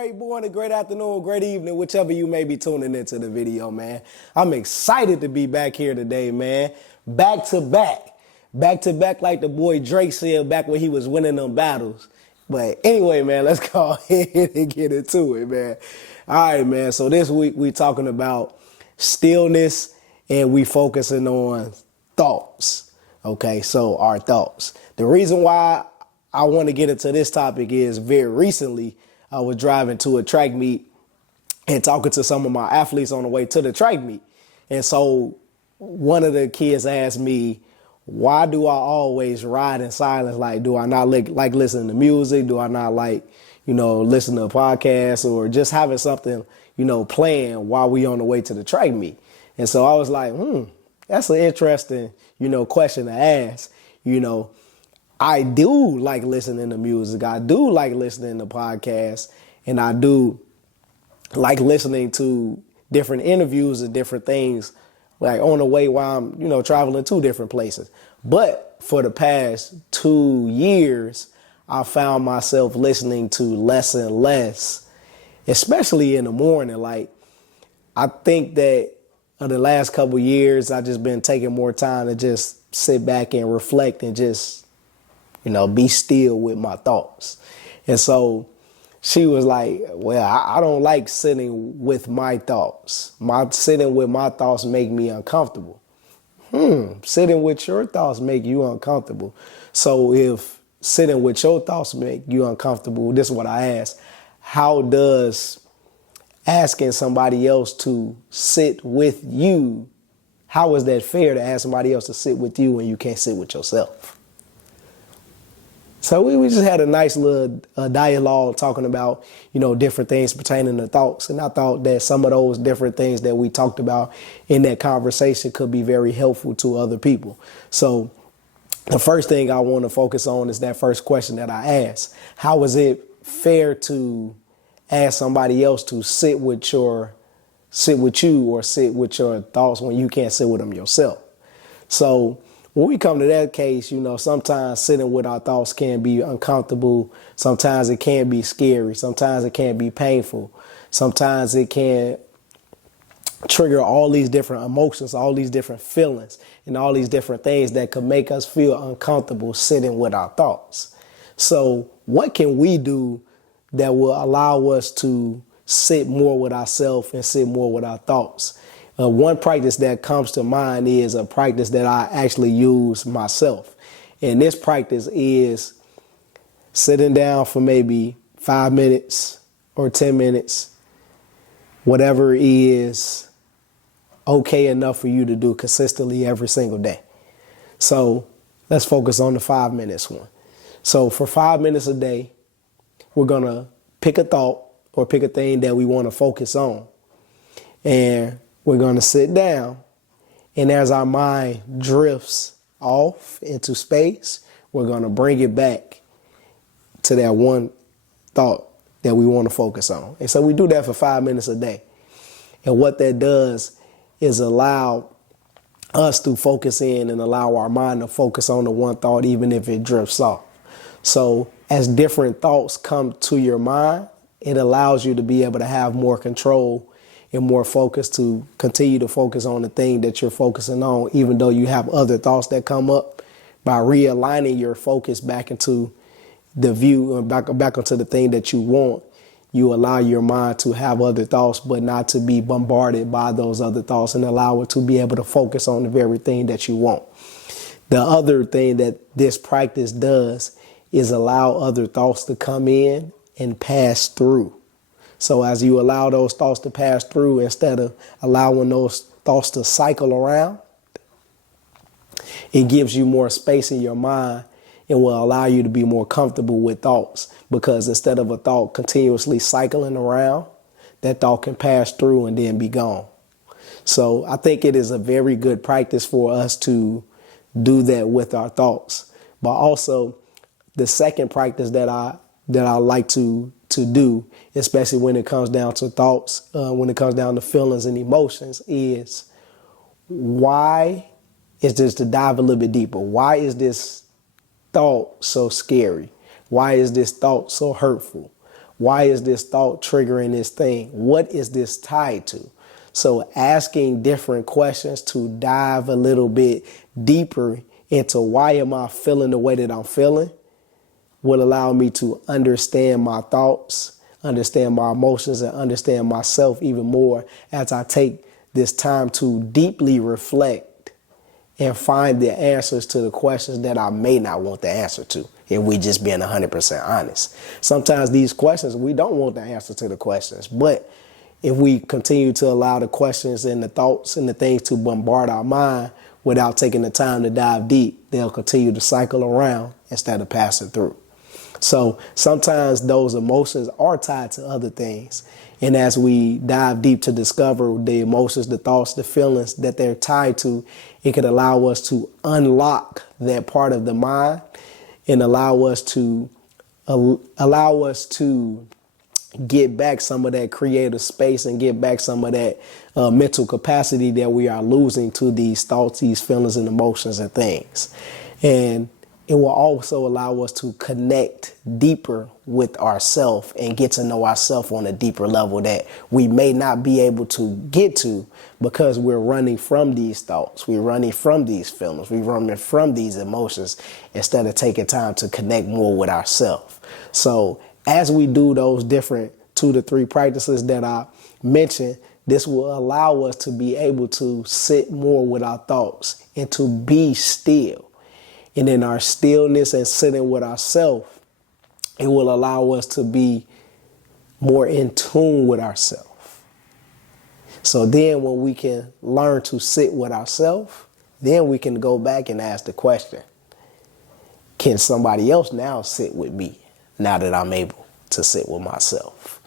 great morning, great afternoon, great evening, whichever you may be tuning into the video, man. I'm excited to be back here today, man. Back to back. Back to back like the boy Drake said back when he was winning them battles. But anyway, man, let's go ahead and get into it, man. All right, man. So this week we talking about stillness and we focusing on thoughts. Okay, so our thoughts. The reason why I want to get into this topic is very recently I was driving to a track meet and talking to some of my athletes on the way to the track meet. And so one of the kids asked me, why do I always ride in silence? Like, do I not like listening to music? Do I not like, listen to a podcast or just having something, playing while we on the way to the track meet? And so I was like, that's an interesting, question to ask. I do like listening to music. I do like listening to podcasts, and I do like listening to different interviews and different things like on the way while I'm, traveling to different places. But for the past 2 years, I found myself listening to less and less, especially in the morning. Like, I think that the last couple of years, I just been taking more time to just sit back and reflect and just, be still with my thoughts. And so she was like, well, I don't like sitting with my thoughts. Sitting with my thoughts make me uncomfortable. Sitting with your thoughts make you uncomfortable. So if sitting with your thoughts make you uncomfortable, this is what I ask. How does asking somebody else to sit with you, how is that fair to ask somebody else to sit with you when you can't sit with yourself? So we just had a nice little dialogue talking about, different things pertaining to thoughts. And I thought that some of those different things that we talked about in that conversation could be very helpful to other people. So the first thing I want to focus on is that first question that I asked. How is it fair to ask somebody else to sit with you or sit with your thoughts when you can't sit with them yourself? So when we come to that case, sometimes sitting with our thoughts can be uncomfortable. Sometimes it can be scary. Sometimes it can be painful. Sometimes it can trigger all these different emotions, all these different feelings, and all these different things that could make us feel uncomfortable sitting with our thoughts. So what can we do that will allow us to sit more with ourselves and sit more with our thoughts? One practice that comes to mind is a practice that I actually use myself. And this practice is sitting down for maybe 5 minutes or 10 minutes, whatever is okay enough for you to do consistently every single day. So let's focus on the 5 minutes one. So for 5 minutes a day, we're going to pick a thought or pick a thing that we want to focus on. And we're going to sit down, and as our mind drifts off into space, we're going to bring it back to that one thought that we want to focus on. And so we do that for 5 minutes a day. And what that does is allow us to focus in and allow our mind to focus on the one thought, even if it drifts off. So as different thoughts come to your mind, it allows you to be able to have more control and more focus to continue to focus on the thing that you're focusing on, even though you have other thoughts that come up. By realigning your focus back into the view or back onto the thing that you want, you allow your mind to have other thoughts, but not to be bombarded by those other thoughts, and allow it to be able to focus on the very thing that you want. The other thing that this practice does is allow other thoughts to come in and pass through. So as you allow those thoughts to pass through, instead of allowing those thoughts to cycle around, it gives you more space in your mind and will allow you to be more comfortable with thoughts, because instead of a thought continuously cycling around, that thought can pass through and then be gone. So I think it is a very good practice for us to do that with our thoughts. But also the second practice that I like to do, especially when it comes down to thoughts, when it comes down to feelings and emotions, is why is this, to dive a little bit deeper. Why is this thought so scary? Why is this thought so hurtful? Why is this thought triggering this thing? What is this tied to? So asking different questions to dive a little bit deeper into why am I feeling the way that I'm feeling will allow me to understand my thoughts, understand my emotions, and understand myself even more as I take this time to deeply reflect and find the answers to the questions that I may not want the answer to, if we just being 100% honest. Sometimes these questions, we don't want the answer to the questions, but if we continue to allow the questions and the thoughts and the things to bombard our mind without taking the time to dive deep, they'll continue to cycle around instead of passing through. So sometimes those emotions are tied to other things. And as we dive deep to discover the emotions, the thoughts, the feelings that they're tied to, it could allow us to unlock that part of the mind and allow us to get back some of that creative space and get back some of that mental capacity that we are losing to these thoughts, these feelings and emotions and things. And it will also allow us to connect deeper with ourselves and get to know ourselves on a deeper level that we may not be able to get to because we're running from these thoughts. We're running from these feelings. We're running from these emotions instead of taking time to connect more with ourselves. So as we do those different 2 to 3 practices that I mentioned, this will allow us to be able to sit more with our thoughts and to be still. And in our stillness and sitting with ourselves, it will allow us to be more in tune with ourselves. So then when we can learn to sit with ourselves, then we can go back and ask the question, can somebody else now sit with me now that I'm able to sit with myself?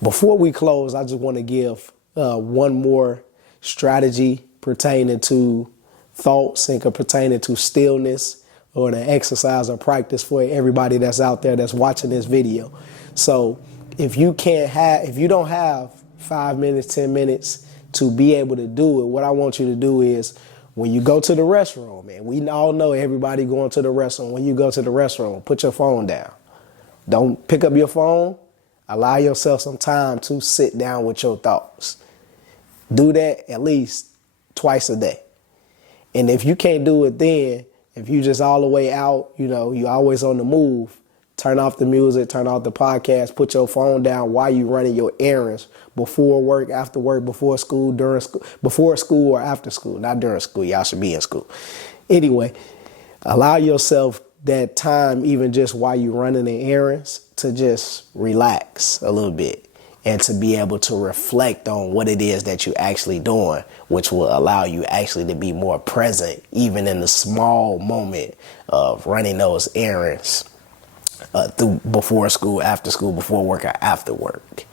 Before we close, I just want to give one more strategy pertaining to thoughts and pertaining to stillness, or the exercise or practice for everybody that's out there that's watching this video. So if you don't have 5 minutes, 10 minutes to be able to do it, what I want you to do is when you go to the restroom, and we all know everybody going to the restroom, when you go to the restroom, put your phone down. Don't pick up your phone. Allow yourself some time to sit down with your thoughts. Do that at least twice a day. And if you can't do it then, if you just all the way out, you're always on the move, turn off the music, turn off the podcast, put your phone down while you're running your errands, before work, after work, before school, during school, before school or after school. Not during school, y'all should be in school. Anyway, allow yourself that time, even just while you're running the errands, to just relax a little bit and to be able to reflect on what it is that you're actually doing, which will allow you actually to be more present, even in the small moment of running those errands through before school, after school, before work, or after work.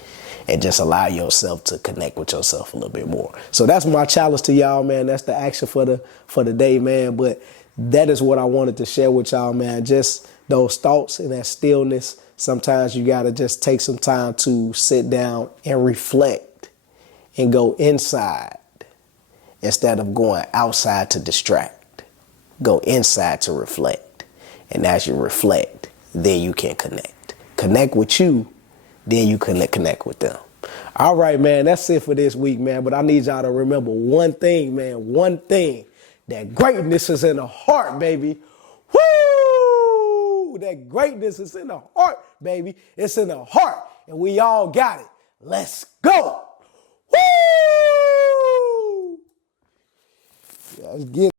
And just allow yourself to connect with yourself a little bit more. So that's my challenge to y'all, man. That's the action for the day, man. But that is what I wanted to share with y'all, man. Just those thoughts and that stillness. Sometimes you got to just take some time to sit down and reflect and go inside instead of going outside to distract. Go inside to reflect. And as you reflect, then you can connect. Connect with you, then you can connect with them. All right, man, that's it for this week, man. But I need y'all to remember one thing, man. One thing. That greatness is in the heart, baby. Woo! That greatness is in the heart, baby. It's in the heart. And we all got it. Let's go. Woo! Yeah, let's get it.